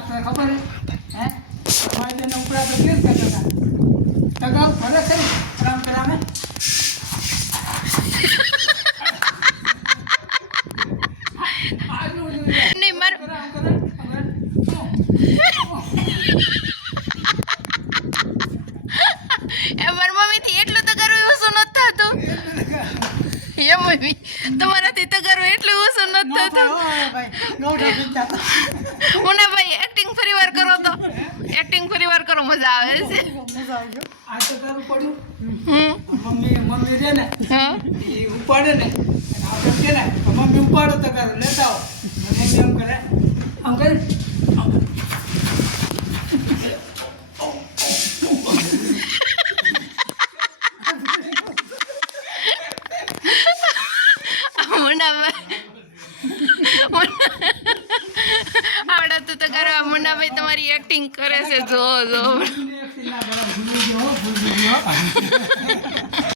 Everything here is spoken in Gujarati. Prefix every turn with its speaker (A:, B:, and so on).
A: તને ખબર હે હે? મારી ઉપરા તો કેમ કરતા હતા? ટકાઉ ભલે ખરી રામ
B: મમ્મી તમારાથી તો કરવું એટલું ઓછું નથી થતું? મુના ભાઈ એક્ટિંગ ફરી વાર કરો તો એક્ટિંગ ફરી વાર કરો મજા આવે છે.
A: આ તો તારું પડ્યું. મમ્મી મમ્મી છે ને એ ઉપાડે ને આપણે કે ને તો મમ્મી ઉપાડો તો કરો લેતા આવો. મમ્મી એમ કરે આમ કરે.
B: આવડે તો મુન્નાભાઈ તમારી એક્ટિંગ કરે છે. જો જો.